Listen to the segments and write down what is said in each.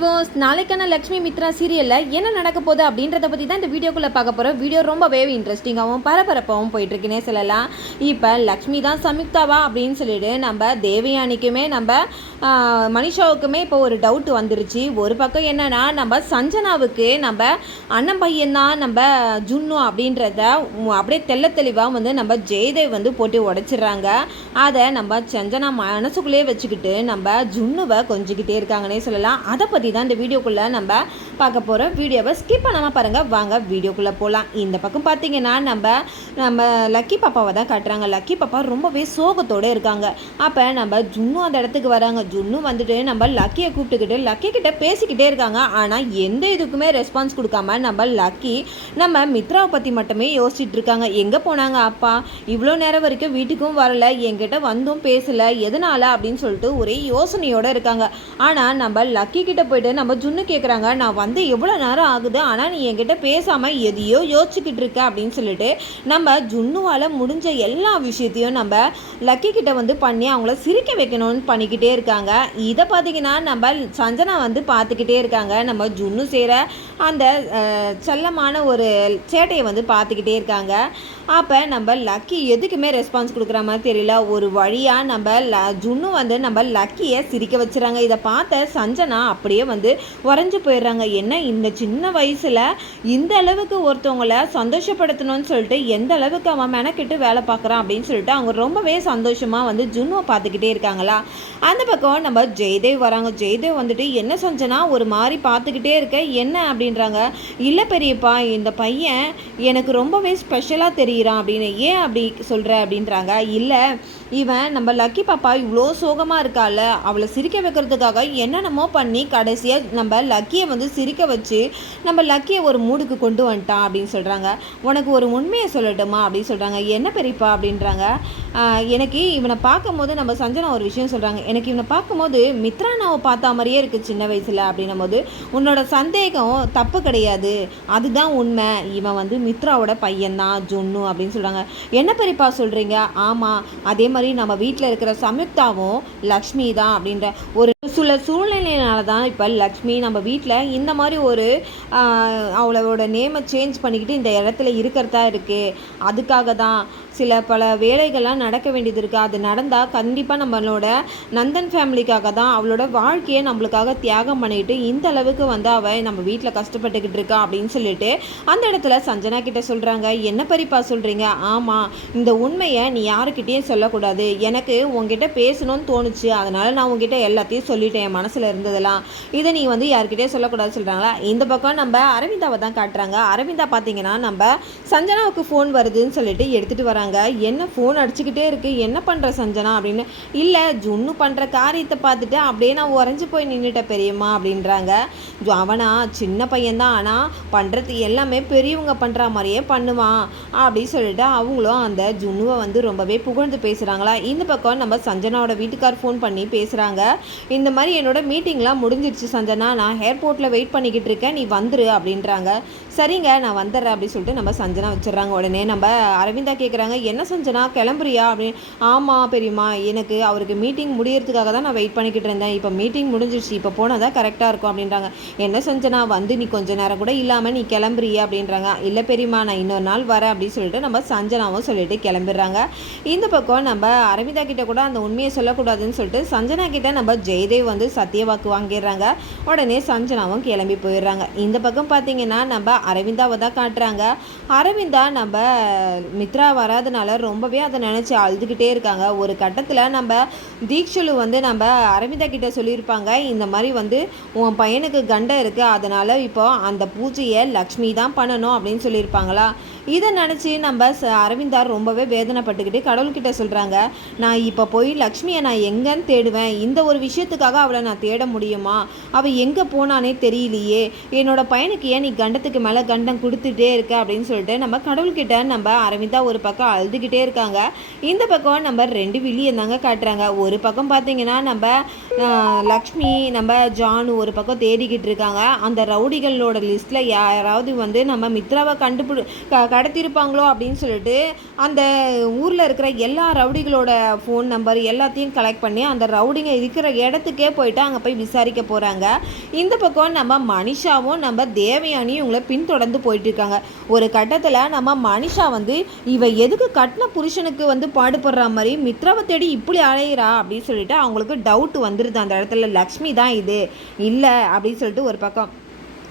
விவோஸ், நாளைக்கான லக்ஷ்மி மித்ரா சீரியலில் என்ன நடக்க போகுது அப்படின்றத பற்றி தான் இந்த வீடியோக்குள்ளே பார்க்க போகிறோம். வீடியோ ரொம்பவே இன்ட்ரெஸ்டிங்காகவும் பரபரப்பாகவும் போயிட்டுருக்குன்னே சொல்லலாம். இப்போ லக்ஷ்மி தான் சம்யுக்தாவா அப்படின்னு சொல்லிட்டு நம்ம தேவயானிக்குமே நம்ம மனிஷாவுக்குமே இப்போ ஒரு டவுட் வந்துருச்சு. ஒரு பக்கம் என்னன்னா நம்ம சஞ்சனாவுக்கு நம்ம அண்ணன் பையன்தான் நம்ம ஜுன்னு அப்படின்றத அப்படியே தெளிவாக வந்து நம்ம ஜெயதேவ் வந்து போட்டு உடைச்சிடுறாங்க. அதை நம்ம சஞ்சனா மனசுக்குள்ளேயே வச்சுக்கிட்டு நம்ம ஜுன்னுவை கொஞ்சிக்கிட்டே இருக்காங்கன்னே சொல்லலாம். அதை பற்றி தான் இந்த வீடியோக்குள்ளே நம்ம பார்க்க போகிறோம். வீடியோவை ஸ்கிப் பண்ணாமல் பாருங்கள். வாங்க வீடியோக்குள்ளே போகலாம். இந்த பக்கம் பார்த்தீங்கன்னா நம்ம லக்கி பாப்பாவை தான் காட்டுறாங்க. லக்கி பாப்பா ரொம்பவே சோகத்தோடு இருக்காங்க. அப்போ நம்ம ஜுன்னு அந்த இடத்துக்கு வராங்க. ஜுன்னு வந்துட்டு நம்ம லக்கியை கூப்பிட்டுக்கிட்டு லக்கி கிட்ட பேசிக்கிட்டே இருக்காங்க. ஆனால் எந்த இதுக்குமே ரெஸ்பான்ஸ் கொடுக்காம நம்ம லக்கி நம்ம மித்ராவை பற்றி மட்டுமே யோசிச்சுட்டு இருக்காங்க. எங்கே போனாங்க அப்பா, இவ்வளோ நேரம் வரைக்கும் வீட்டுக்கும் வரல, என்கிட்ட வந்தும் பேசலை, எதனால அப்படின்னு சொல்லிட்டு ஒரே யோசனையோடு இருக்காங்க. ஆனால் நம்ம லக்கி கிட்ட போயிட்டு நம்ம ஜுன்னு கேட்குறாங்க, நான் வந்து எவ்வளோ நேரம் ஆகுது, ஆனால் நீ என்கிட்ட பேசாமல் எதையோ யோசிச்சுக்கிட்டு இருக்க அப்படின்னு சொல்லிட்டு நம்ம ஜுன்னுவால் முடிஞ்ச எல்லா விஷயத்தையும் நம்ம லக்கி கிட்ட வந்து பண்ணி அவங்கள சிரிக்க வைக்கணும்னு பண்ணிக்கிட்டே இருக்காங்க. இதை பார்த்தீங்கன்னா நம்ம சஞ்சனா வந்து பார்த்துக்கிட்டே இருக்காங்க. நம்ம ஜுன்னு செய்கிற அந்த செல்லமான ஒரு சேட்டையை வந்து பார்த்துக்கிட்டே இருக்காங்க. அப்போ நம்ம லக்கி எதுக்குமே ரெஸ்பான்ஸ் கொடுக்குற மாதிரி தெரியல. ஒரு வழியாக நம்ம ஜுன்னு வந்து நம்ம லக்கியை சிரிக்க வச்சுறாங்க. இதை பார்த்த சஞ்சனா அப்படியே வந்து உறைஞ்சு போயிடுறாங்க. என்ன இந்த சின்ன வயசில் இந்த அளவுக்கு ஒருத்தவங்களை சந்தோஷப்படுத்தணும்னு சொல்லிட்டு எந்த அளவுக்கு அவன் மெனக்கிட்டு வேலை பார்க்குறான் அப்படின்னு சொல்லிட்டு அவங்க ரொம்பவே சந்தோஷமாக வந்து ஜுன்னுவை பார்த்துக்கிட்டே இருக்காங்களா. அந்த பக்கம் நம்ம ஜெயதேவ் வராங்க. ஜெயதேவ் வந்துட்டு என்ன சஞ்சனா ஒரு மாதிரி பார்த்துக்கிட்டே இருக்க, என்ன அப்படின்றாங்க. இல்லை பெரியப்பா, இந்த பையன் எனக்கு ரொம்பவே ஸ்பெஷலாக தெரிகிறான் அப்படின்னு. ஏன் அப்படி சொல்கிற அப்படின்றாங்க. இல்லை, இவன் நம்ம லக்கி பாப்பா இவ்வளோ சோகமாக இருக்கால, அவளை சிரிக்க வைக்கிறதுக்காக என்னென்னமோ பண்ணி கடைசியாக நம்ம லக்கியை வந்து சிரிக்க வச்சு நம்ம லக்கியை ஒரு மூடுக்கு கொண்டு வந்துட்டான் அப்படின்னு சொல்கிறாங்க. உனக்கு ஒரு உண்மையை சொல்லட்டுமா அப்படின்னு சொல்கிறாங்க. என்ன பெரியப்பா அப்படின்றாங்க. எனக்கு இவனை பார்க்கும்போது நம்ம சஞ்சனா ஒரு விஷயம் சொல்கிறாங்க. எனக்கு இவனை பார்க்கும்போது மித்ரானாவை பார்த்த மாதிரியே இருக்குது சின்ன வயசில் அப்படின்னும் போது உன்னோட சந்தேகம் தப்பு கிடையாது, அதுதான் உண்மை. இவன் வந்து மித்ராவோட பையன்தான் ஜுன்னு அப்படின்னு சொல்கிறாங்க. என்ன பெரியப்பா சொல்கிறீங்க? ஆமாம், அதே மாதிரி நம்ம வீட்டில் இருக்கிற சம்யுக்தாவும் லக்ஷ்மி தான் அப்படின்ற ஒரு சில சூழ்நிலையினால தான் இப்போ லக்ஷ்மி நம்ம வீட்டில் இந்த மாதிரி ஒரு அவளோட நேமை சேஞ்ச் பண்ணிக்கிட்டு இந்த இடத்துல இருக்கிறதா இருக்குது. அதுக்காக தான் பல வேலைகள்லாம் நடக்க வேண்டியது இருக்குது. அது நடந்தால் கண்டிப்பாக நம்மளோட நந்தன் ஃபேமிலிக்காக தான் அவளோட வாழ்க்கையை நம்மளுக்காக தியாகம் பண்ணிக்கிட்டு இந்த அளவுக்கு வந்து அவள் நம்ம வீட்டில் கஷ்டப்பட்டுக்கிட்டு இருக்கா அப்படின்னு சொல்லிட்டு அந்த இடத்துல சஞ்சனா கிட்ட சொல்கிறாங்க. என்ன பெரியப்பா சொல்கிறீங்க? ஆமாம், இந்த உண்மையை நீ யாருக்கிட்டேயும் சொல்லக்கூடாது. எனக்கு உங்ககிட்ட பேசணும்னு தோணுச்சு, அதனால் நான் உங்ககிட்ட எல்லாத்தையும் சொல்லிட்டேன், என் மனசில் இருந்ததெல்லாம். இதை நீ வந்து யார்கிட்டே சொல்லக்கூடாது சொல்கிறாங்களா. இந்த பக்கம் நம்ம அரவிந்தாவை தான் காட்டுறாங்க. அரவிந்தா பார்த்தீங்கன்னா நம்ம சஞ்சனாவுக்கு ஃபோன் வருதுன்னு சொல்லிட்டு எடுத்துகிட்டு வராங்க. என்ன ஃபோன் அடிச்சுக்கிட்டே இருக்குது, என்ன பண்ணுற சஞ்சனா அப்படின்னு. இல்லை, ஜுன்னு பண்ணுற காரியத்தை பார்த்துட்டு அப்படியே நான் உறைஞ்சி போய் நின்றுட்ட பெரியம்மா அப்படின்றாங்க. அவனா சின்ன பையன்தான், ஆனால் பண்ணுறது எல்லாமே பெரியவங்க பண்ணுற மாதிரியே பண்ணுவான் அப்படின்னு சொல்லிட்டு அவங்களும் அந்த ஜுன்னுவை வந்து ரொம்பவே புகழ்ந்து பேசுகிறாங்களா. இந்த பக்கம் நம்ம சஞ்சனாவோட வீட்டுக்கார் ஃபோன் பண்ணி பேசுகிறாங்க. இந்த மாதிரி என்னோட மீட்டிங்லாம் முடிஞ்சிருச்சு சஞ்சனா, நான் ஏர்போர்ட்டில் வெயிட் பண்ணிக்கிட்டு இருக்கேன், நீ வந்துரு அப்படின்றாங்க. சரிங்க, நான் வந்துடுறேன் அப்படின்னு சொல்லிட்டு நம்ம சஞ்சனா வச்சிடறாங்க. உடனே நம்ம அரவிந்தா கேட்குறாங்க, என்ன சஞ்சனா கிளம்புறியா அப்படின்னு. ஆமாம் பெரியம்மா, எனக்கு அவருக்கு மீட்டிங் முடியறதுக்காக தான் நான் வெயிட் பண்ணிக்கிட்டு இருந்தேன், இப்போ மீட்டிங் முடிஞ்சிருச்சு, இப்போ போனால் தான் கரெக்டாக இருக்கும் அப்படின்றாங்க. என்ன சஞ்சனா, வந்து நீ கொஞ்சம் நேரம் கூட இல்லாமல் நீ கிளம்புறியா அப்படின்றாங்க. இல்லை பெரியம்மா, நான் இன்னொரு நாள் வரேன் அப்படின்னு சொல்லிட்டு நம்ம சஞ்சனாவும் சொல்லிட்டு கிளம்பிடுறாங்க. இந்த பக்கம் நம்ம அரவிந்தா கிட்ட கூட அந்த உண்மையை சொல்லக்கூடாதுன்னு சொல்லிட்டு சஞ்சனா கிட்ட நம்ம ஜெயதேவ் வந்து சத்திய வாக்கு வாங்கிடுறாங்க. உடனே சஞ்சனாவும் கிளம்பி போயிடுறாங்க. இந்த பக்கம் பார்த்தீங்கன்னா நம்ம அரவிந்தாவை தான் காட்டுறாங்க. அரவிந்தா நம்ம மித்ரா வராதனால ரொம்பவே அதை நினச்சி அழுதுகிட்டே இருக்காங்க. ஒரு கட்டத்தில் நம்ம தீக்ஷலு வந்து நம்ம அரவிந்தா கிட்ட சொல்லியிருப்பாங்க, இந்த மாதிரி வந்து உன் பையனுக்கு கண்டம் இருக்குது, அதனால் இப்போ அந்த பூஜையை லக்ஷ்மி தான் பண்ணணும் அப்படின்னு சொல்லியிருப்பாங்களா. இதை நினச்சி நம்ம அரவிந்தா ரொம்பவே வேதனைப்பட்டுக்கிட்டு கடவுள்கிட்ட சொல்கிறாங்க, நான் இப்போ போய் லக்ஷ்மியை நான் எங்கன்னு தேடுவேன், இந்த ஒரு விஷயத்துக்காக அவளை நான் தேட முடியுமா, அவள் எங்கே போனானே தெரியலையே, என்னோட பையனுக்கு ஏன் நீ கண்டத்துக்கு மேலே கண்டம் கொடுத்துட்டே இருக்க அப்படின்னு சொல்லிட்டு நம்ம கடவுள்கிட்ட நம்ம அரவிந்தா ஒரு பக்கம் அழுதுகிட்டே இருக்காங்க. இந்த பக்கம் நம்ம ரெண்டு வில்லியை தாங்க காட்டுறாங்க. ஒரு பக்கம் பார்த்தீங்கன்னா நம்ம லக்ஷ்மி நம்ம ஜானு ஒரு பக்கம் தேடிக்கிட்டு இருக்காங்க. அந்த ரவுடிகளோட லிஸ்ட்டில் யாராவது வந்து நம்ம மித்ராவை கடத்திருப்பாங்களோ அப்படின்னு சொல்லிட்டு அந்த ஊரில் இருக்கிற எல்லா ரவுடிகளோட ஃபோன் நம்பர் எல்லாத்தையும் கலெக்ட் பண்ணி அந்த ரவுடிங்க இருக்கிற இடத்துக்கே வீட்டுக்கே போயிட்டு அங்கே போய் விசாரிக்க போகிறாங்க. இந்த பக்கம் நம்ம மனிஷாவும் நம்ம தேவயானியும் இவங்களை பின்தொடர்ந்து போயிட்டு இருக்காங்க. ஒரு கட்டத்தில் நம்ம மனிஷா வந்து இவ எதுக்கு கட்டின புருஷனுக்கு வந்து பாடுபடுற மாதிரி மித்ராவை தேடி இப்படி அலையிறா அப்படின்னு சொல்லிட்டு அவங்களுக்கு டவுட் வந்துடுது. அந்த இடத்துல லக்ஷ்மி தான் இது இல்லை அப்படின்னு சொல்லிட்டு ஒரு பக்கம்.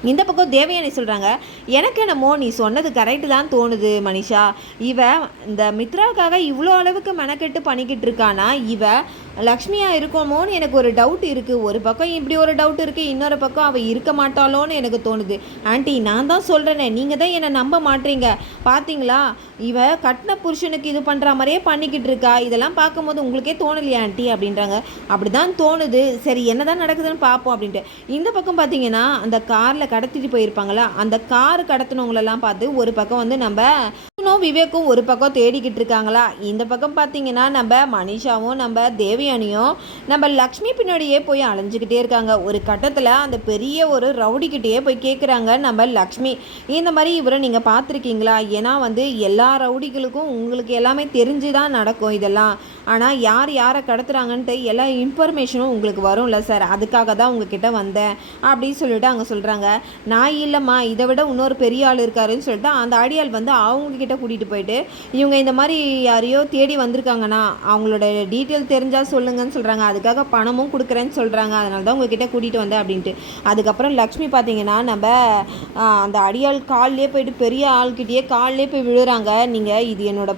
இந்த பக்கம் தேவயானி சொல்கிறாங்க, எனக்கு என்னமோ நீ சொன்னது கரெக்டு தான் தோணுது மனிஷா. இவ இந்த மித்ராவுக்காக இவ்வளோ அளவுக்கு மெனக்கெட்டு பண்ணிக்கிட்டு இருக்கானா இவ லக்ஷ்மியாக இருக்கணுமோன்னு எனக்கு ஒரு டவுட் இருக்குது. ஒரு பக்கம் இப்படி ஒரு டவுட் இருக்குது, இன்னொரு பக்கம் அவள் இருக்க மாட்டாளோன்னு எனக்கு தோணுது. ஆண்டி நான் தான் சொல்கிறேனே, நீங்கள் தான் என்னை நம்ப மாட்டீங்க. பார்த்தீங்களா இவ கட்டின புருஷனுக்கு இது பண்ணுற மாதிரியே பண்ணிக்கிட்டு இருக்கா. இதெல்லாம் பார்க்கும்போது உங்களுக்கே தோணலையா ஆண்டி அப்படின்றாங்க. அப்படி தான் தோணுது. சரி என்ன தான் நடக்குதுன்னு பார்ப்போம் அப்படின்ட்டு. இந்த பக்கம் பார்த்தீங்கன்னா அந்த காரில் கடத்திட்டு போயிருப்பாங்களா, அந்த கார் கடத்தினவங்களெல்லாம் பார்த்து ஒரு பக்கம் வந்து நம்ம விவேக்கும் ஒரு பக்கம் தேடிக்கிட்டு இருக்காங்களா. இந்த பக்கம் பார்த்தீங்கன்னா நம்ம மனிஷாவும் நம்ம தேவயானியும் நம்ம லக்ஷ்மி பின்னாடியே போய் அலைஞ்சிக்கிட்டே இருக்காங்க. ஒரு கட்டத்தில் அந்த பெரிய ஒரு ரவுடிக்கிட்டேயே போய் கேட்குறாங்க நம்ம லக்ஷ்மி, இந்த மாதிரி இவரை நீங்கள் பார்த்துருக்கீங்களா? ஏன்னா வந்து எல்லா ரவுடிகளுக்கும் உங்களுக்கு எல்லாமே தெரிஞ்சு தான் நடக்கும் இதெல்லாம். ஆனால் யார் யாரை கடத்துறாங்கன்ட்டு எல்லா இன்ஃபர்மேஷனும் உங்களுக்கு வரும்ல சார், அதுக்காக தான் உங்ககிட்ட வந்தேன் அப்படின்னு சொல்லிட்டு அங்கே சொல்கிறாங்க. நான் இல்லைம்மா, இதை விட இன்னொரு பெரிய ஆள் இருக்காருன்னு சொல்லிட்டு அந்த அடியாள் வந்து அவங்கக்கிட்ட கூட்டிகிட்டு போயிட்டு இவங்க இந்த மாதிரி யாரையோ தேடி வந்திருக்காங்கன்னா அவங்களோட டீட்டெயில் தெரிஞ்சால் சொல்லுங்கன்னு சொல்கிறாங்க. அதுக்காக பணமும் கொடுக்குறேன்னு சொல்கிறாங்க. அதனால தான் உங்ககிட்ட கூட்டிகிட்டு வந்தேன் அப்படின்ட்டு. அதுக்கப்புறம் லக்ஷ்மி பார்த்தீங்கன்னா நம்ம அந்த அடியாள் கால்லே போயிட்டு பெரிய ஆள்கிட்டயே கால்லே போய் விழுறாங்க. நீங்கள் இது என்னோட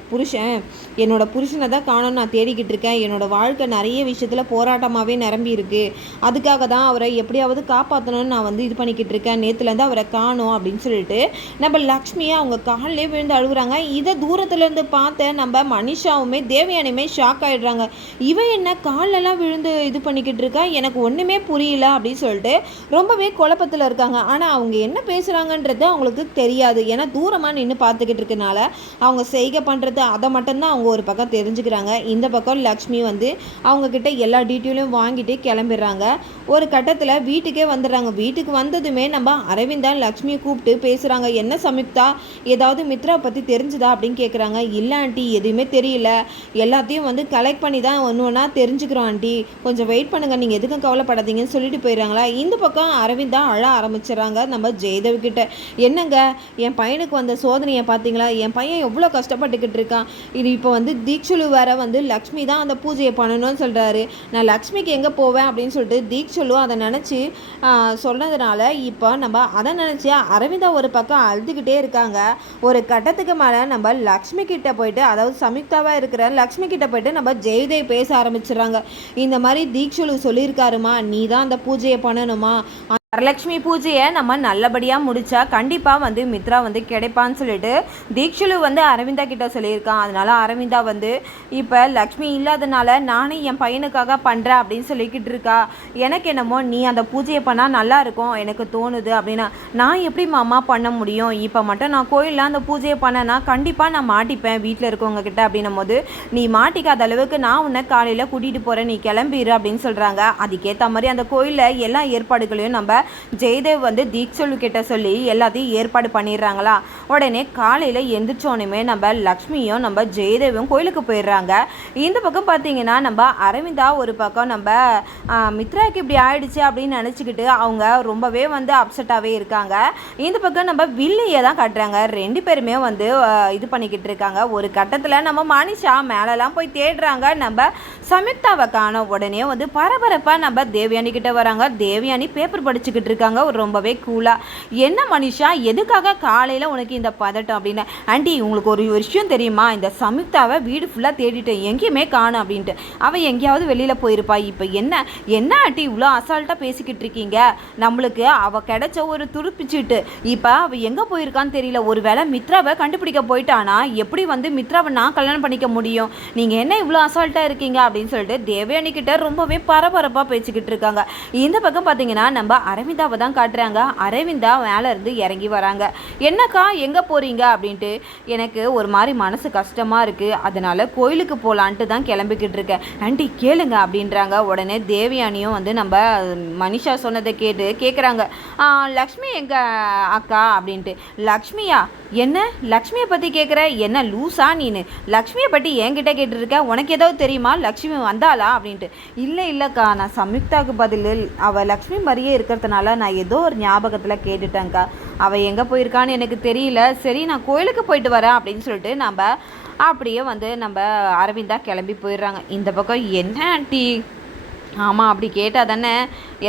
புருஷனை தான் காணோன்னு நான் தேடிக்கிட்டு இருக்கேன். என்னோட வாழ்க்கை நிறைய விஷயத்தில் போராட்டமாகவே நிரம்பி இருக்குது. அதுக்காக தான் அவரை எப்படியாவது காப்பாற்றணும்னு நான் வந்து இது பண்ணிக்கிட்டு இருக்கேன். நேற்றுலேருந்து அவரை காணோம் அப்படின்னு சொல்லிட்டு நம்ம லக்ஷ்மியை அவங்க காலிலே விழுந்து அழுகுறாங்க. இதை தூரத்துலேருந்து பார்த்த நம்ம மனிஷாவுமே தேவயானியுமே ஷாக் ஆகிடுறாங்க. இவன் என்ன காலெல்லாம் விழுந்து இது பண்ணிக்கிட்டு இருக்கா, எனக்கு ஒன்றுமே புரியல அப்படின்னு சொல்லிட்டு ரொம்பவே குழப்பத்தில் இருக்காங்க. ஆனால் அவங்க என்ன பேசுகிறாங்கன்றது அவங்களுக்கு தெரியாது. ஏன்னா தூரமாக நின்று பார்த்துக்கிட்டு இருக்கனால அவங்க செய்கை பண்ணுறது அதை மட்டும்தான் அவங்க ஒரு பக்கம் தெரிஞ்சுக்கிறாங்க. இந்த பக்கம் லக்ஷ்மி வந்து அவங்கக்கிட்ட எல்லா டீட்டெயிலும் வாங்கிட்டு கிளம்பிடுறாங்க. ஒரு கட்டத்தில் வீட்டுக்கே வந்துடுறாங்க. வீட்டுக்கு வந்ததுமே நம்ம அரவிந்தா லக்ஷ்மியை கூப்பிட்டு பேசுகிறாங்க. என்ன சம்யுக்தா, ஏதாவது மித்ரா பற்றி தெரிஞ்சுதா அப்படின்னு கேட்குறாங்க. இல்லை ஆண்டி, எதுவுமே தெரியல. எல்லாத்தையும் வந்து கலெக்ட் பண்ணி தான் ஒன்று ஒன்றா தெரிஞ்சுக்கிறோம் ஆண்டி, கொஞ்சம் வெயிட் பண்ணுங்கள், நீங்கள் எதுக்கும் கவலைப்படாதீங்கன்னு சொல்லிட்டு போயிடுறாங்களா. இந்த பக்கம் அரவிந்தா அழ ஆரம்பிச்சிடறாங்க நம்ம ஜெயதேவ் கிட்ட. என்னங்க, என் பையனுக்கு வந்த சோதனையை பார்த்தீங்களா? என் பையன் எவ்வளோ கஷ்டப்பட்டுக்கிட்டு இருக்கான். இது இப்போ வந்து தீக்ஷுலு வேற வந்து லக்ஷ்மி தான் அந்த பூஜையை பண்ணணும்னு சொல்கிறாரு. நான் லக்ஷ்மிக்கு எங்கே போவேன் அப்படின்னு சொல்லிட்டு தீக்ஷுலு அதை நினச்சி சொன்னதுனால இப்போ நம்ம அதை நினச்சி அரவிந்தா ஒரு பக்கம் அழுதுகிட்டே இருக்காங்க. ஒரு கட்டத்துக்கு மேலே நம்ம லக்ஷ்மி கிட்ட போயிட்டு, அதாவது சம்யுக்தாவாக இருக்கிற லக்ஷ்மி கிட்ட போயிட்டு நம்ம ஜெயதேவ் பேச ஆரம்பிச்சிடுறாங்க. இந்த மாதிரி தீக்ஷுலு சொல்லியிருக்காருமா, நீ தான் அந்த பூஜையை பண்ணணுமா, வரலட்சுமி பூஜையை நம்ம நல்லபடியாக முடித்தா கண்டிப்பாக வந்து மித்ரா வந்து கிடைப்பான்னு சொல்லிட்டு தீக்ஷுலு வந்து அரவிந்தா கிட்ட சொல்லியிருக்கான். அதனால் அரவிந்தா வந்து இப்போ லக்ஷ்மி இல்லாதனால நானே என் பையனுக்காக பண்ணுறேன் அப்படின்னு சொல்லிக்கிட்டு இருக்கா. எனக்கு என்னமோ நீ அந்த பூஜையை பண்ணால் நல்லாயிருக்கும் எனக்கு தோணுது அப்படின்னா, நான் எப்படி மாமா பண்ண முடியும்? இப்போ மட்டும் நான் கோயிலில் அந்த பூஜையை பண்ணேன்னா கண்டிப்பாக நான் மாட்டிப்பேன் வீட்டில் இருக்கவங்க கிட்ட அப்படின்னும் போது, நீ மாட்டிக்காத அளவுக்கு நான் உன்னை காலையில் கூட்டிகிட்டு போகிறேன், நீ கிளம்பிடு அப்படின்னு சொல்கிறாங்க. அதுக்கேற்ற மாதிரி அந்த கோயிலில் எல்லா ஏற்பாடுகளையும் நம்ம ஜெயதேவ் வந்து தீக்ஷுலு கிட்ட சொல்லி எல்லாத்தையும் ஏற்பாடு பண்ணிடுறாங்களா. உடனே காலையில் எந்திரிச்சோனையுமே நம்ம லக்ஷ்மியும் நம்ம ஜெயதேவும் கோயிலுக்கு போயிடுறாங்க. இந்த பக்கம் பார்த்தீங்கன்னா நம்ம அரவிந்தா ஒரு பக்கம் நம்ம மித்ராவுக்கு இப்படி ஆயிடுச்சு அப்படின்னு நினச்சிக்கிட்டு அவங்க ரொம்பவே வந்து அப்செட்டாகவே இருக்காங்க. இந்த பக்கம் நம்ம வில்லியை தான் கட்டுறாங்க. ரெண்டு பேருமே வந்து இது பண்ணிக்கிட்டு இருக்காங்க. ஒரு கட்டத்தில் நம்ம மனிஷா மேலெல்லாம் போய் தேடுறாங்க. நம்ம சம்யுக்தாவை காணோம். உடனே வந்து பரபரப்பாக நம்ம தேவயானி கிட்ட வராங்க. தேவயானி பேப்பர் படிச்சுக்கிட்டு இருக்காங்க ரொம்பவே கூலாக. என்ன மனிஷா, எதுக்காக காலையில் உனக்கு இந்த பதட்டம் அப்படின்னு. ஆண்டி, உங்களுக்கு ஒரு விஷயம் தெரியுமா, இந்த சம்யுக்தாவை வீடு ஃபுல்லாக தேடிட்டேன், எங்கேயுமே காணும் அப்படின்ட்டு. அவள் எங்கேயாவது வெளியில் போயிருப்பா. இப்போ என்ன ஆண்டி இவ்வளோ அசால்ட்டாக பேசிக்கிட்டு இருக்கீங்க? நம்மளுக்கு அவள் கிடைச்ச ஒரு துருப்பிச்சுட்டு இப்போ அவள் எங்கே போயிருக்கான்னு தெரியல. ஒரு வேளை மித்ராவை கண்டுபிடிக்க போயிட்டானா எப்படி வந்து மித்ராவை நான் கல்யாணம் பண்ணிக்க முடியும்? நீங்கள் என்ன இவ்வளோ அசால்ட்டாக இருக்கீங்க அப்படின்னு சொல்லிட்டு தேவயானி கிட்ட ரொம்பவே பரபரப்பாக பேசிக்கிட்டு இருக்காங்க. இந்த பக்கம் பார்த்தீங்கன்னா நம்ம அரவிந்தாவை தான் காட்டுறாங்க. அரவிந்தா மேலே இருந்து இறங்கி வராங்க. என்னக்கா எங்கே போகிறீங்க அப்படின்ட்டு. எனக்கு ஒரு மாதிரி மனசு கஷ்டமாக இருக்குது, அதனால் கோயிலுக்கு போகலான்ட்டு தான் கிளம்பிக்கிட்டு இருக்கேன். ஆண்டி கேளுங்க அப்படின்றாங்க. உடனே தேவயானியும் வந்து நம்ம மனிஷா சொன்னதை கேட்குறாங்க. லக்ஷ்மி எங்கள் அக்கா அப்படின்ட்டு. லக்ஷ்மியா? என்ன லக்ஷ்மியை பற்றி கேட்குற? என்ன லூஸா நீனு? லக்ஷ்மியை பற்றி என்கிட்ட கேட்டுருக்க? உனக்கு ஏதாவது தெரியுமா? லக்ஷ்மி வந்தாளா அப்படின்ட்டு. இல்லைக்கா, நான் சம்யுக்தாவுக்கு பதில் அவள் லக்ஷ்மி மாதிரியே இருக்கிறதுனால நான் ஏதோ ஒரு ஞாபகத்தில் கேட்டுட்டேங்க்கா. அவள் எங்கே போயிருக்கான்னு எனக்கு தெரியல. சரி நான் கோயிலுக்கு போயிட்டு வரேன் அப்படின்னு சொல்லிட்டு நம்ம அப்படியே வந்து நம்ம அரவிந்தா கிளம்பி போயிடுறாங்க. இந்த பக்கம் என்ன ஆண்டி? ஆமாம், அப்படி கேட்டால் தானே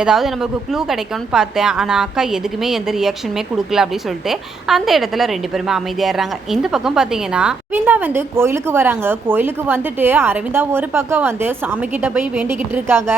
ஏதாவது நமக்கு க்ளூ கிடைக்கும்னு பார்த்தேன். ஆனால் அக்கா எதுக்குமே எந்த ரியாக்ஷனுமே கொடுக்கல அப்படின்னு சொல்லிட்டு அந்த இடத்துல 2 பேருமே அமைதியாடுறாங்க. இந்த பக்கம் பார்த்தீங்கன்னா அரவிந்தா வந்து கோயிலுக்கு வராங்க. கோயிலுக்கு வந்துட்டு அரவிந்தா ஒரு பக்கம் வந்து சாமிக்கிட்ட போய் வேண்டிக்கிட்டு இருக்காங்க.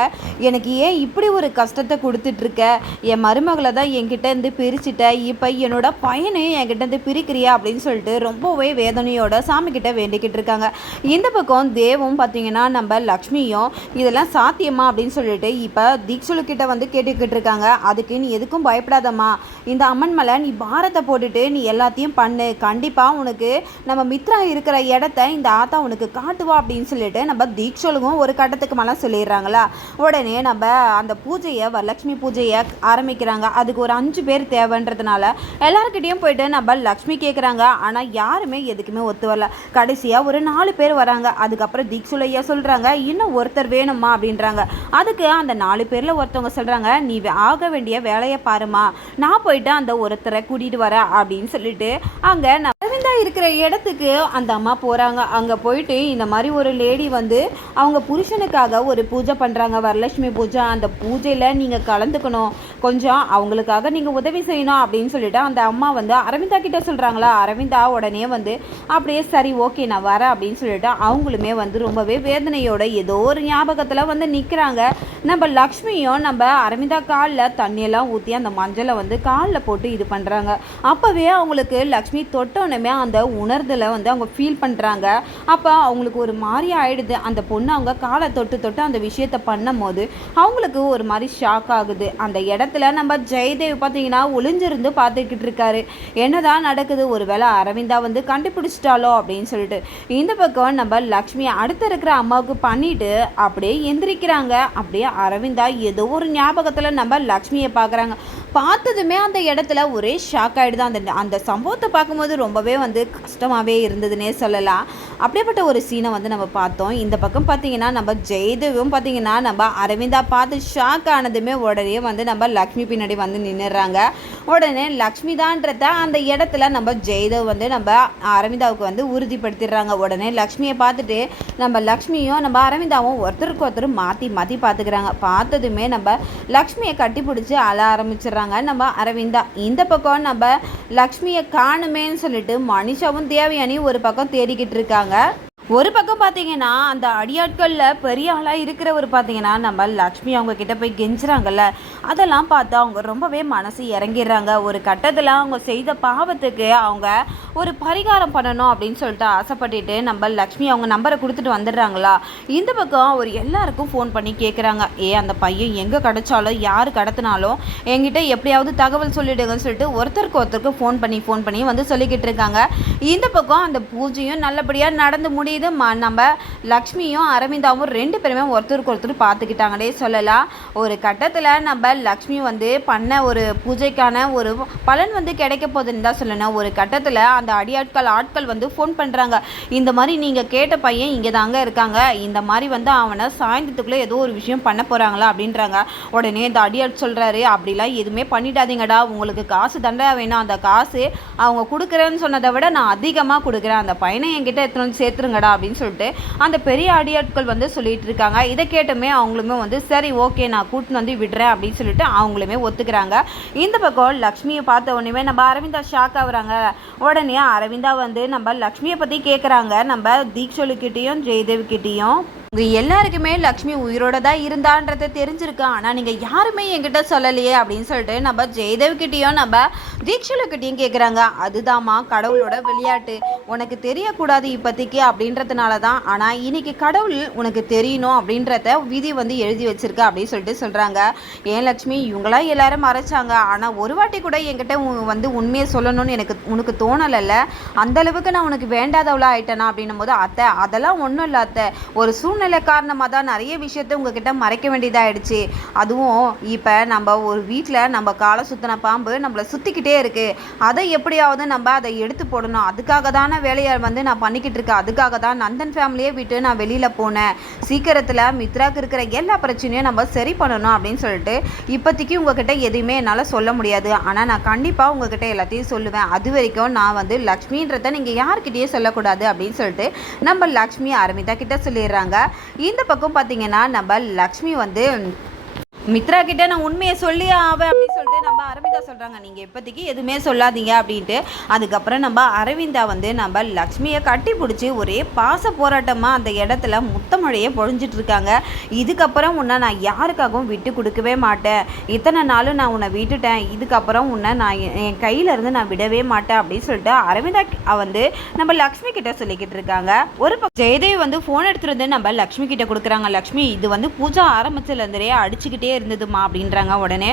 எனக்கு ஏன் இப்படி ஒரு கஷ்டத்தை கொடுத்துட்ருக்க? என் மருமகளை தான் என்கிட்ட இருந்து பிரிச்சுட்ட, இப்போ என்னோட பையனையும் என்கிட்ட இருந்து பிரிக்கிறியா அப்படின்னு சொல்லிட்டு ரொம்பவே வேதனையோட சாமிக்கிட்ட வேண்டிக்கிட்டு இருக்காங்க. இந்த பக்கம் தேவும் பார்த்தீங்கன்னா நம்ம லக்ஷ்மியும் இதெல்லாம் சாத்தியமா அப்படின்னு சொல்லிட்டு இப்போ தீக்ஷலுக்கிட்ட வந்து கேட்டுக்கிட்டு இருக்காங்க. அதுக்கு நீ எதுக்கும் பயப்படாதம்மா, இந்த அம்மன் மேலே நீ பாரத்தை போட்டுட்டு நீ எல்லாத்தையும் பண்ணு, கண்டிப்பாக உனக்கு நம்ம மித்ரா இருக்கிற இடத்த இந்த ஆத்தா உனக்கு காட்டுவா அப்படின்னு சொல்லிட்டு நம்ம தீக்ஷலுக்கும் ஒரு கட்டத்துக்கு மேலே சொல்லிடுறாங்களா. உடனே நம்ம அந்த பூஜையை வரலட்சுமி பூஜையை ஆரம்பிக்கிறாங்க. அதுக்கு ஒரு 5 பேர் தேவைன்றதுனால எல்லாருக்கிட்டையும் போயிட்டு நம்ம லக்ஷ்மி கேட்குறாங்க. ஆனால் யாருமே எதுக்குமே ஒத்து வரல. கடைசியாக ஒரு 4 பேர் வராங்க. அதுக்கப்புறம் தீக்ஷலையா சொல்கிறாங்க இன்னும் ஒருத்தர் வேணுமா அப்படின்றாங்க. அதுக்கு அந்த 4 பேரில் ஒருத்தவங்க சொல்கிறாங்க, நீ ஆக வேண்டிய வேலையை பாருமா, நான் போயிட்டு அந்த ஒருத்தரை கூட்டிகிட்டு வரேன் அப்படின்னு சொல்லிட்டு அங்கே அரவிந்தா இருக்கிற இடத்துக்கு அந்த அம்மா போகிறாங்க. அங்கே போயிட்டு இந்த மாதிரி ஒரு லேடி வந்து அவங்க புருஷனுக்காக ஒரு பூஜை பண்ணுறாங்க, வரலட்சுமி பூஜை. அந்த பூஜையில் நீங்கள் கலந்துக்கணும், கொஞ்சம் அவங்களுக்காக நீங்கள் உதவி செய்யணும் அப்படின்னு சொல்லிட்டு அந்த அம்மா வந்து அரவிந்தா கிட்ட சொல்கிறாங்களா. அரவிந்தா உடனே வந்து அப்படியே சரி ஓகே நான் வரேன் அப்படின்னு சொல்லிட்டு அவங்களுமே வந்து ரொம்பவே வேதனையோட ஏதோ ஒரு ஞாபகத்தில் வந்து நிற்கிறாங்க. நம்ம லக்ஷ்மியும் நம்ம அரவிந்தா காலில் தண்ணியெல்லாம் ஊற்றி அந்த மஞ்சளை வந்து காலில் போட்டு இது பண்ணுறாங்க. அப்போவே அவங்களுக்கு லக்ஷ்மி தொட்டோன்னே அந்த உணர்தலை வந்து அவங்க ஃபீல் பண்ணுறாங்க. அப்போ அவங்களுக்கு ஒரு மாதிரி ஆகிடுது. அந்த பொண்ணு அவங்க காலை தொட்டு அந்த விஷயத்தை பண்ணும் போது அவங்களுக்கு ஒரு மாதிரி ஷாக் ஆகுது. அந்த இடத்துல நம்ம ஜெயதேவ் பார்த்தீங்கன்னா ஒளிஞ்சிருந்து பார்த்துக்கிட்டு இருக்காரு. என்னதான் நடக்குது, ஒரு வேளை அரவிந்தா வந்து கண்டுபிடிச்சிட்டாலோ அப்படின்னு சொல்லிட்டு. இந்த பக்கம் நம்ம லக்ஷ்மி அடுத்த இருக்கிற அம்மாவுக்கு பண்ணிட்டு அப்படியே எந்திரிக்கிறாங்க. அப்படியே அரவிந்தா ஏதோ ஒரு ஞாபகத்தில் நம்ம லக்ஷ்மியை பார்க்குறாங்க. பார்த்ததுமே அந்த இடத்துல ஒரே ஷாக் ஆகிடுது. அந்த சம்பவத்தை பார்க்கும்போது ரொம்பவே வந்து கஷ்டமாகவே இருந்ததுன்னே சொல்லலாம். அப்படியேப்பட்ட ஒரு சீனை வந்து நம்ம பார்த்தோம். இந்த பக்கம் பார்த்தீங்கன்னா நம்ம ஜெயதேவும் பார்த்தீங்கன்னா நம்ம அரவிந்தா பார்த்து ஷாக் ஆனதுமே உடனே வந்து நம்ம லக்ஷ்மி பின்னாடி வந்து நின்றுறாங்க. உடனே லக்ஷ்மி தான்றத அந்த இடத்துல நம்ம ஜெயதேவ் வந்து நம்ம அரவிந்தாவுக்கு வந்து உறுதிப்படுத்திடுறாங்க. உடனே லக்ஷ்மியை பார்த்துட்டு நம்ம லக்ஷ்மியும் நம்ம அரவிந்தாவும் ஒருத்தருக்கு ஒருத்தர் மாற்றி பார்த்துக்கிறாங்க. பார்த்ததுமே நம்ம லக்ஷ்மியை கட்டி பிடிச்சி அழ ஆரம்பிச்சிடுறாங்க நம்ம அரவிந்தா. இந்த பக்கம் நம்ம லக்ஷ்மியை காணுமேன்னு சொல்லிட்டு மனிஷாவும் தேவயானியும் ஒரு பக்கம் தேடிக்கிட்டு இருக்காங்க. ஒரு பக்கம் பார்த்தீங்கன்னா அந்த அடியாட்களில் பெரிய ஆளாக இருக்கிறவர் பார்த்தீங்கன்னா நம்ம லக்ஷ்மி அவங்க கிட்ட போய் கெஞ்சுறாங்கல்ல, அதெல்லாம் பார்த்து அவங்க ரொம்பவே மனசு இறங்கிடுறாங்க. ஒரு கட்டத்தில் அவங்க செய்த பாவத்துக்கு அவங்க ஒரு பரிகாரம் பண்ணணும் அப்படின்னு சொல்லிட்டு ஆசைப்பட்டுட்டு நம்ம லக்ஷ்மி அவங்க நம்பரை கொடுத்துட்டு வந்துடுறாங்களா. இந்த பக்கம் அவர் எல்லாருக்கும் ஃபோன் பண்ணி கேட்குறாங்க, அந்த பையன் எங்கே கிடச்சாலும் யார் கடத்தினாலும் என்கிட்ட எப்படியாவது தகவல் சொல்லிடுங்கன்னு சொல்லிட்டு ஒருத்தருக்கு ஃபோன் பண்ணி வந்து சொல்லிக்கிட்டு இருக்காங்க. இந்த பக்கம் அந்த பூஜையும் நல்லபடியாக நடந்து முடியுது. நம்ம லக்ஷ்மியும் அரவிந்தாவும் 2 பேருமே ஒருத்தருக்கு ஒருத்தர் பார்த்துக்கிட்டாங்கன்னே சொல்லலாம். ஒரு கட்டத்தில் நம்ம லக்ஷ்மி வந்து பண்ண ஒரு பூஜைக்கான ஒரு பலன் வந்து கிடைக்க போகுதுன்னு தான் சொல்லணும். ஒரு கட்டத்தில் அந்த ஆட்கள் வந்து ஃபோன் பண்ணுறாங்க, இந்த மாதிரி நீங்கள் கேட்ட பையன் இங்கே தாங்க இருக்காங்க, இந்த மாதிரி வந்து அவனை சாயந்தரத்துக்குள்ளே ஏதோ ஒரு விஷயம் பண்ண போகிறாங்களா அப்படின்றாங்க. உடனே இந்த அடியாட் சொல்கிறாரு, அப்படிலாம் எதுவுமே பண்ணிடாதீங்கடா, உங்களுக்கு காசு தண்டா வேணும், அந்த காசு அவங்க கொடுக்குறேன்னு சொன்னதை விட நான் அதிகமாக கொடுக்குறேன், அந்த பையனை என்கிட்ட எடுத்துன்னு வந்து சேர்த்துருங்கடா அப்படின்னு சொல்லிட்டு அந்த பெரிய அடியாட்கள் வந்து சொல்லிட்டு இருக்காங்க. இதை கேட்டுமே அவங்களுமே வந்து சரி ஓகே நான் கூட்டின்னு வந்து விடுறேன் அப்படின்னு சொல்லிட்டு அவங்களுமே ஒத்துக்கிறாங்க. இந்த பக்கம் லக்ஷ்மியை பார்த்த உடனே நம்ம அரவிந்தா ஷாக் ஆகுறாங்க. உடனே அரவிந்தா வந்து நம்ம லக்ஷ்மியை பற்றி கேட்குறாங்க நம்ம தீக்ஷலுக்கிட்டேயும் ஜெயதேவ் கிட்டேயும். உங்கள் எல்லாருக்குமே லக்ஷ்மி உயிரோட தான் இருந்தான்றதை தெரிஞ்சிருக்கு, ஆனால் நீங்கள் யாருமே என்கிட்ட சொல்லலையே அப்படின்னு சொல்லிட்டு நம்ம ஜெயதேவ்கிட்டையும் நம்ம தீக்ஷலுக்கிட்டையும் கேட்குறாங்க. அதுதாம்மா கடவுளோட விளையாட்டு, உனக்கு தெரியக்கூடாது இப்போதைக்கு அப்படின்றதுனால தான். ஆனால் இன்னைக்கு கடவுள் உனக்கு தெரியணும் அப்படின்றத விதி வந்து எழுதி வச்சிருக்கு அப்படின்னு சொல்லிட்டு சொல்கிறாங்க. ஏன் லக்ஷ்மி, இவங்களாம் எல்லாரும் மறைச்சாங்க, ஆனால் ஒரு வாட்டி கூட என்கிட்ட வந்து உண்மையை சொல்லணும்னு உனக்கு தோணலைல்ல, அந்தளவுக்கு நான் உனக்கு வேண்டாதவளா ஆயிட்டேனா அப்படின்னும் போது, அத்தை அதெல்லாம் ஒன்றும் இல்லை அத்தை, ஒரு சூழ்நிலை காரணமாக தான் நிறைய விஷயத்த உங்ககிட்ட மறைக்க வேண்டியதாகிடுச்சு. அதுவும் இப்போ நம்ம ஒரு வீட்டில் நம்ம காலை சுற்றின பாம்பு நம்மளை சுற்றிக்கிட்டே இருக்குது, அதை எப்படியாவது நம்ம அதை எடுத்து போடணும், அதுக்காக தானே வேலையை வந்து நான் பண்ணிக்கிட்டு இருக்கேன். அதுக்காக தான் நந்தன் ஃபேமிலியை விட்டு நான் வெளியில் போனேன். சீக்கிரத்தில் மித்ராக்கு இருக்கிற எல்லா பிரச்சனையும் நம்ம சரி பண்ணணும் அப்படின்னு சொல்லிட்டு இப்போதைக்கு உங்ககிட்ட எதுவுமே என்னால் சொல்ல முடியாது, ஆனால் நான் கண்டிப்பாக உங்ககிட்ட எல்லாத்தையும் சொல்லுவேன். அது வரைக்கும் நான் வந்து லக்ஷ்மின்றதை நீங்கள் யார்கிட்டயே சொல்லக்கூடாது அப்படின்னு சொல்லிட்டு நம்ம லக்ஷ்மி அரவிந்தா கிட்ட சொல்லிடுறாங்க. இந்த பக்கம் பார்த்தீங்கன்னா நம்ம லக்ஷ்மி வந்து மித்ரா கிட்ட நான் உண்மையை சொல்லி ஆவேன் அப்படின்னு சொல்லிட்டு நம்ம அரவிந்தா சொல்கிறாங்க. நீங்கள் இப்போதைக்கு எதுவுமே சொல்லாதீங்க அப்படின்ட்டு. அதுக்கப்புறம் நம்ம அரவிந்தா வந்து நம்ம லக்ஷ்மியை கட்டி பிடிச்சி ஒரே பாச போராட்டமாக அந்த இடத்துல முத்தமழையை பொழிஞ்சிட்டு இருக்காங்க. இதுக்கப்புறம் உன்னை நான் யாருக்காகவும் விட்டு கொடுக்கவே மாட்டேன், இத்தனை நாளும் நான் உன்னை விட்டுட்டேன், இதுக்கப்புறம் உன்னை நான் என் கையிலேருந்து நான் விடவே மாட்டேன் அப்படின்னு சொல்லிட்டு அரவிந்தா வந்து நம்ம லக்ஷ்மி கிட்ட சொல்லிக்கிட்டு இருக்காங்க. ஒரு பக்கம் ஜெயதேவ் வந்து ஃபோன் எடுத்துகிட்டு வந்து நம்ம லக்ஷ்மி கிட்ட கொடுக்குறாங்க. லக்ஷ்மி, இது வந்து பூஜா ஆரம்பிச்சதுலேருந்தே அடிச்சுக்கிட்டே இருந்ததுமா அப்படின்றாங்க. உடனே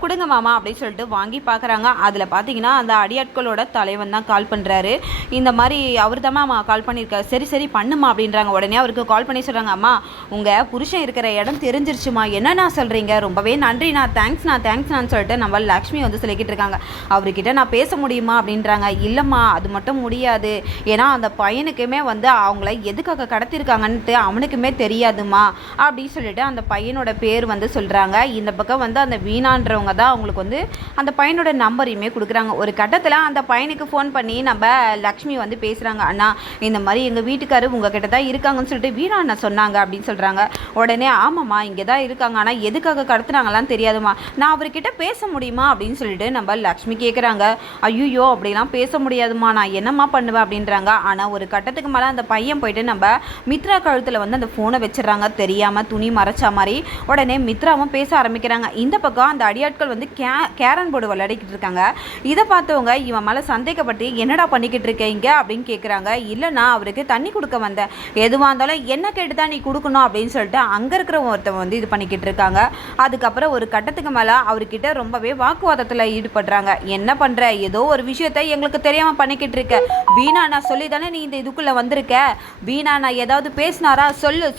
கொடுங்க மாமா அப்படின்னு சொல்லிட்டு வாங்கி பார்க்குறாங்க. அதில் பார்த்தீங்கன்னா அந்த அடியாட்களோட தலைவன் தான் கால் பண்ணுறாரு. இந்த மாதிரி அவர் தான் மாமா கால் பண்ணியிருக்காரு. சரி சரி பண்ணுமா அப்படின்றாங்க. உடனே அவருக்கு கால் பண்ணி சொல்கிறாங்க, அம்மா உங்கள் புருஷன் இருக்கிற இடம் தெரிஞ்சிருச்சுமா, என்னண்ணா சொல்கிறீங்க, ரொம்பவே நன்றிண்ணா, தேங்க்ஸ்ண்ணான்னு சொல்லிட்டு நம்ம லக்ஷ்மி வந்து சொல்லிக்கிட்டு இருக்காங்க. அவர்கிட்ட நான் பேச முடியுமா அப்படின்றாங்க. இல்லைம்மா அது மட்டும் முடியாது, ஏன்னா அந்த பையனுக்குமே வந்து அவங்கள எதுக்காக கடத்திருக்காங்கன்ட்டு அவனுக்குமே தெரியாதுமா அப்படின்னு சொல்லிட்டு அந்த பையனோட பேர் வந்து சொல்கிறாங்க. இந்த பக்கம் வந்து அந்த வீணான்றவங்க தான் அவங்களுக்கு வந்து அந்த பையனோட நம்பரையுமே கொடுக்குறாங்க. ஒரு கட்டத்தில் அந்த பையனுக்கு ஃபோன் பண்ணி நம்ம லக்ஷ்மி வந்து பேசுகிறாங்க. அண்ணா இந்த மாதிரி எங்கள் வீட்டுக்காரர் உங்ககிட்ட தான் இருக்காங்கன்னு சொல்லிட்டு வீணா அண்ணா சொன்னாங்க அப்படின்னு சொல்கிறாங்க. உடனே ஆமாம்மா இங்கே தான் இருக்காங்க, ஆனால் எதுக்காக கடத்துனாங்களான்னு தெரியாதுமா, நான் அவர்கிட்ட பேச முடியுமா அப்படின்னு சொல்லிட்டு நம்ம லக்ஷ்மி கேட்குறாங்க. ஐயோ அப்படிலாம் பேச முடியாதுமா, நான் என்னம்மா பண்ணுவேன் அப்படின்றாங்க. ஆனால் ஒரு கட்டத்துக்கு மேலே அந்த பையன் போயிட்டு நம்ம மித்ரா கழுத்தில் வந்து அந்த ஃபோனை வச்சிடறாங்க, தெரியாமல் துணி மறைச்சா மாதிரி. உடனே மித்ராவும் பேச ஆரம்பிக்கிறாங்க. இந்த பக்கம் அந்த அடியாட்கள் வந்து கேரன் போர்டு விளையாடிக்கிட்டு இருக்காங்க. இதை பார்த்தவங்க இவன் மேலே சந்தேகப்பட்டு என்னடா பண்ணிக்கிட்டு இருக்கீங்க அப்படின்னு கேட்குறாங்க. இல்லைனா அவருக்கு தண்ணி கொடுக்க வந்தேன், எதுவாக இருந்தாலும் என்ன கேட்டு தான் நீ கொடுக்கணும் அப்படின்னு சொல்லிட்டு அங்கே இருக்கிற ஒருத்தவங்க வந்து இது பண்ணிக்கிட்டு இருக்காங்க. அதுக்கப்புறம் ஒரு கட்டத்துக்கு மேலே அவர்கிட்ட ரொம்பவே வாக்குவாதத்தில் ஈடுபடுறாங்க. என்ன பண்ணுற, ஏதோ ஒரு விஷயத்த எங்களுக்கு தெரியாமல் பண்ணிக்கிட்டு இருக்க, வீணா நான் சொல்லி தானே நீ இந்த இதுக்குள்ளே வந்திருக்க, வீணா நான் ஏதாவது பேசினாரா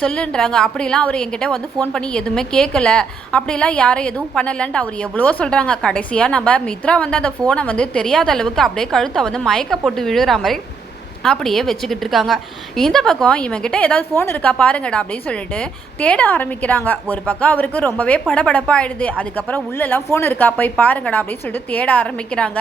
சொல்லுன்றாங்க. அப்படிலாம் அவர் என்கிட்ட வந்து ஃபோன் பண்ணி எதுவுமே கேட்கல, அப்படிலாம் யாரும் எதுவும் பண்ணலன்ட்டு அவர் எவ்வளோ சொல்கிறாங்க. கடைசியாக நம்ம மித்ரா வந்து அந்த ஃபோனை வந்து தெரியாத அளவுக்கு அப்படியே கழுத்தை வந்து மயக்க போட்டு விழுகிற மாதிரி அப்படியே வச்சுக்கிட்டு இருக்காங்க. இந்த பக்கம் இவங்கிட்ட ஏதாவது ஃபோன் இருக்கா பாருங்கடா அப்படின்னு சொல்லிட்டு தேட ஆரம்பிக்கிறாங்க. ஒரு பக்கம் அவருக்கு ரொம்பவே படபடப்பாயிடுது. அதுக்கப்புறம் உள்ளெல்லாம் ஃபோன் இருக்கா போய் பாருங்கடா அப்படின்னு சொல்லிட்டு தேட ஆரம்பிக்கிறாங்க.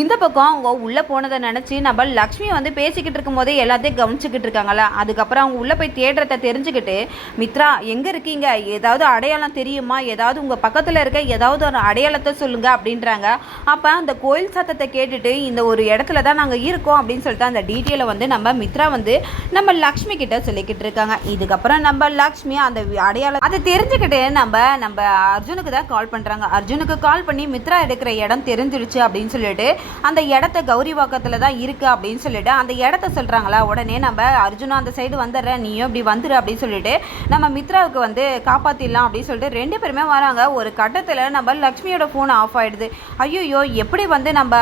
இந்த பக்கம் அவங்க உள்ளே போனதை நினச்சி நம்ம லக்ஷ்மி வந்து பேசிக்கிட்டு இருக்கும் போதே எல்லாத்தையும் கவனிச்சுக்கிட்டு இருக்காங்களா. அதுக்கப்புறம் அவங்க உள்ளே போய் தேடுறத தெரிஞ்சுக்கிட்டு, மித்ரா எங்கே இருக்கீங்க, ஏதாவது அடையாளம் தெரியுமா, ஏதாவது உங்கள் பக்கத்தில் இருக்க ஏதாவது ஒரு அடையாளத்தை சொல்லுங்க அப்படின்றாங்க. அப்போ அந்த கோயில் சத்தத்தை கேட்டுட்டு இந்த ஒரு இடத்துல தான் நாங்கள் இருக்கோம் அப்படின்னு சொல்லிட்டு அந்த டீட்டெயில் வந்து நம்ம மித்ரா வந்து நம்ம லக்ஷ்மி கிட்ட சொல்லிக்கிட்டு இருக்காங்க. இதுக்கப்புறம் நம்ம லக்ஷ்மி அந்த அடையாளம் அதை தெரிஞ்சுக்கிட்டு நம்ம அர்ஜுனுக்கு தான் கால் பண்ணுறாங்க. அர்ஜுனுக்கு கால் பண்ணி மித்ரா எடுக்கிற இடம் தெரிஞ்சிருச்சு அப்படின்னு சொல்லிட்டு அந்த இடத்த கௌரிவாக்கத்தில் தான் இருக்குது அப்படின்னு சொல்லிட்டு அந்த இடத்த சொல்கிறாங்களா. உடனே நம்ம அர்ஜுனா அந்த சைடு வந்துடுற, நீயும் இப்படி வந்துரு அப்படின்னு சொல்லிட்டு நம்ம மித்ராவுக்கு வந்து காப்பாற்றிடலாம் அப்படின்னு சொல்லிட்டு ரெண்டு பேருமே வராங்க. ஒரு கட்டத்தில் நம்ம லக்ஷ்மியோட ஃபோன் ஆஃப் ஆகிடுது. ஐயோ எப்படி வந்து நம்ம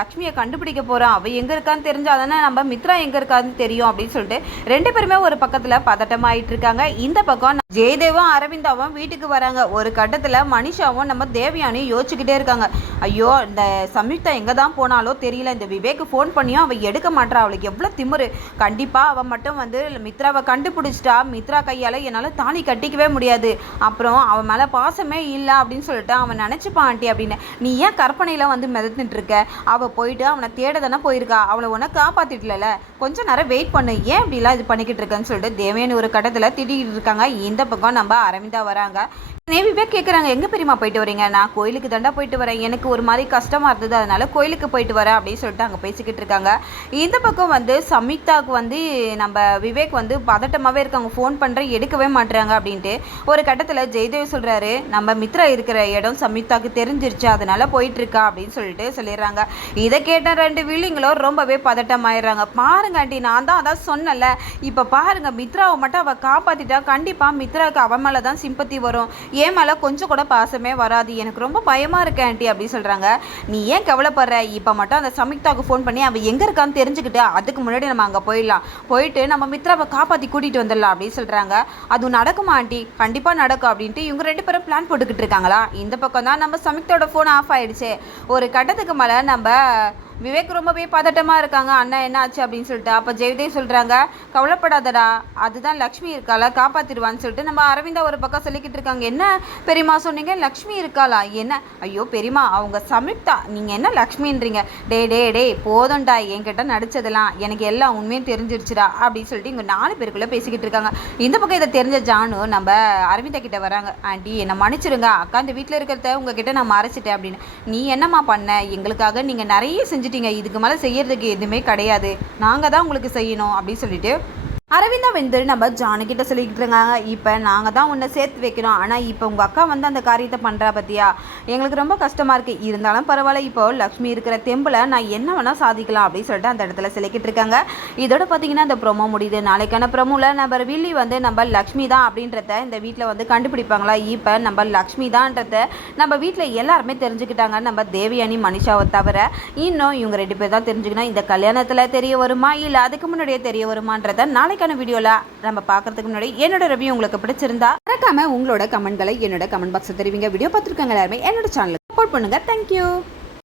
லக்ஷ்மியை கண்டுபிடிக்க போகிறோம், அவள் எங்கே இருக்கான்னு தெரிஞ்சாதானே நம்ம மித்ரா எங்க இருக்கான்னு தெரியும் அப்படின்னு சொல்லிட்டு ரெண்டு பேருமே ஒரு பக்கத்துல பதட்டமாயிட்டு இருக்காங்க. இந்த பக்கம் ஜெயதேவும் அரவிந்தாவும் வீட்டுக்கு வராங்க. ஒரு கட்டத்துல மனிஷாவும் நம்ம தேவயானியும் யோசிச்சுக்கிட்டே இருக்காங்க. ஐயோ இந்த சம்யுக்தா எங்க தான் போனாலோ தெரியல, இந்த விவேக்கு ஃபோன் பண்ணியும் அவள் எடுக்க மாட்டா, அவளுக்கு எவ்வளோ திமிரு, கண்டிப்பா அவன் மட்டும் வந்து மித்ராவை கண்டுபிடிச்சிட்டா, மித்ரா கையால் என்னால் தாலி கட்டிக்கவே முடியாது, அப்புறம் அவன் மேலே பாசமே இல்லை அப்படின்னு சொல்லிட்டு அவன் நினச்சிப்பான் ஆண்டி அப்படின்னு. நீ ஏன் கற்பனையில் வந்து மிதந்துட்டு இருக்க, அவள் போயிட்டு அவனை தேட தானே போயிருக்கா, அவளை உன்னை காப்பாற்றிட்டுல, கொஞ்சம் நேரம் வெயிட் பண்ணு, ஏன் இப்படிலாம் இது பண்ணிக்கிட்டு இருக்கேன்னு சொல்லிட்டு தேவயானி ஒரு கட்டத்தில் திட்டிகிட்டு இருக்காங்க. இந்த பக்கம் நம்ம அரவிந்தா வராங்க. விவேக் கேட்குறாங்க, எங்கே பெரியம்மா போயிட்டு வரீங்க? நான் கோயிலுக்கு தாண்டா போயிட்டு வரேன், எனக்கு ஒரு மாதிரி கஷ்டமாக இருந்தது, அதனால் கோயிலுக்கு போயிட்டு வரேன் அப்படின்னு சொல்லிட்டு அங்கே பேசிக்கிட்டு இருக்காங்க. இந்த பக்கம் வந்து சம்யுக்தாவுக்கு வந்து நம்ம விவேக் வந்து பதட்டமாகவே இருக்காங்க, ஃபோன் பண்ணுறேன் எடுக்கவே மாட்டுறாங்க அப்படின்ட்டு. ஒரு கட்டத்தில் ஜெயதேவ் சொல்கிறாரு, நம்ம மித்ரா இருக்கிற இடம் சம்யுக்தாவுக்கு தெரிஞ்சிருச்சு, அதனால் போயிட்டுருக்கா அப்படின்னு சொல்லிட்டு சொல்லிடுறாங்க. இதை கேட்ட 2 வில்லிங்களும் ரொம்பவே பதட்டமாயிடுறாங்க. பாருங்க ஆண்டி, நான் தான் அதான் சொன்னல, இப்போ பாருங்கள் மித்ராவை மட்டும் அவள் காப்பாற்றிட்டா கண்டிப்பாக மித்ராவுக்கு அவன் மேலே தான் சிம்பத்தி வரும், ஏன் மேலே கொஞ்சம் கூட பாசமே வராது, எனக்கு ரொம்ப பயமாக இருக்கு ஆண்டி அப்படின்னு சொல்கிறாங்க. நீ ஏன் கவலைப்படுற, இப்போ மட்டும் அந்த சம்யுக்தாவுக்கு ஃபோன் பண்ணி அவள் எங்கே இருக்கான்னு தெரிஞ்சுக்கிட்டு அதுக்கு முன்னாடி நம்ம அங்கே போயிடலாம், போயிட்டு நம்ம மித்ராவை காப்பாற்றி கூட்டிகிட்டு வந்துடலாம் அப்படின்னு சொல்கிறாங்க. அது நடக்குமா ஆண்டி? கண்டிப்பாக நடக்கும் அப்படின்ட்டு இவங்க 2 பேரும் பிளான் போட்டுக்கிட்டு இருக்காங்களா. இந்த பக்கம் தான் நம்ம சம்யுக்தாவோட ஃபோன் ஆஃப் ஆகிடுச்சு. ஒரு கட்டத்துக்கு மேலே நம்ம விவேக் ரொம்பவே பதட்டமாக இருக்காங்க, அண்ணா என்ன ஆச்சு அப்படின்னு சொல்லிட்டு. அப்போ ஜெயதேவ் சொல்கிறாங்க, கவலைப்படாதடா, அதுதான் லக்ஷ்மி இருக்காளா, காப்பாற்றிடுவான்னு சொல்லிட்டு நம்ம அரவிந்தா ஒரு பக்கம் சொல்லிக்கிட்டு இருக்காங்க. என்ன பெரியம்மா சொன்னீங்க, லக்ஷ்மி இருக்காளா? என்ன, ஐயோ பெரியம்மா அவங்க சம்யுக்தா, நீங்கள் என்ன லக்ஷ்மின்றீங்க? டே போதும்டா, என்கிட்ட நடிச்சதெல்லாம் எனக்கு எல்லாம் உண்மையும் தெரிஞ்சிருச்சுடா அப்படின்னு சொல்லிட்டு இங்கே 4 பேருக்குள்ளே பேசிக்கிட்டு இருக்காங்க. இந்த பக்கம் இதை தெரிஞ்ச ஜானு நம்ம அரவிந்தா கிட்ட வராங்க. ஆண்டி என்னை மன்னிச்சிடுங்க, அக்கா இந்த வீட்டில் இருக்கிறத உங்ககிட்ட நான் மறைச்சிட்டேன் அப்படின்னு. நீ என்னம்மா பண்ண, எங்களுக்காக நீங்கள் நிறைய செஞ்சுட்டீங்க, இதுக்கு மேலே செய்யறதுக்கு எதுவுமே கிடையாது, நாங்கள் தான் உங்களுக்கு செய்யணும் அப்படின்னு சொல்லிட்டு அரவிந்தா வந்து நம்ம ஜானுக்கிட்ட சொல்லிக்கிட்டு இருக்காங்க. இப்போ நாங்கள் தான் உன்னை சேர்த்து வைக்கிறோம், ஆனால் இப்போ உங்கள் அக்கா வந்து அந்த காரியத்தை பண்ணுறா பற்றியா, எங்களுக்கு ரொம்ப கஷ்டமாக இருக்குது, இருந்தாலும் பரவாயில்ல, இப்போ லக்ஷ்மி இருக்கிற தெம்பில் நான் என்ன வேணால் சாதிக்கலாம் அப்படின்னு சொல்லிட்டு அந்த இடத்துல சொல்லிக்கிட்டு இருக்காங்க. இதோட பார்த்தீங்கன்னா இந்த ப்ரொமோ முடியுது. நாளைக்கான ப்ரொமோவில் நம்ம வில்லி வந்து நம்ம லக்ஷ்மி தான் அப்படின்றத இந்த வீட்டில் வந்து கண்டுபிடிப்பாங்களா. இப்போ நம்ம லக்ஷ்மி தான்றத நம்ம வீட்டில் எல்லாருமே தெரிஞ்சுக்கிட்டாங்க, நம்ம தேவயானி மனிஷாவை தவிர. இன்னும் இவங்க 2 பேர் தான் தெரிஞ்சுக்கணும். இந்த கல்யாணத்தில் தெரிய வருமா இல்லை அதுக்கு முன்னாடியே தெரிய வருமான்றத நாளைக்கான வீடியோல நம்ம பார்க்கறதுக்கு முன்னாடி என்னோட ரிவ்யூ உங்களுக்கு பிடிச்சிருந்தா மறக்காம உங்களோட கமெண்ட்களை என்னோட கமெண்ட் பாக்ஸில் தெரிவிங்க. வீடியோ பார்த்துருக்காங்க எல்லாருமே என்னோட சேனலுக்கு சப்போர்ட் பண்ணுங்க. தேங்க்யூ.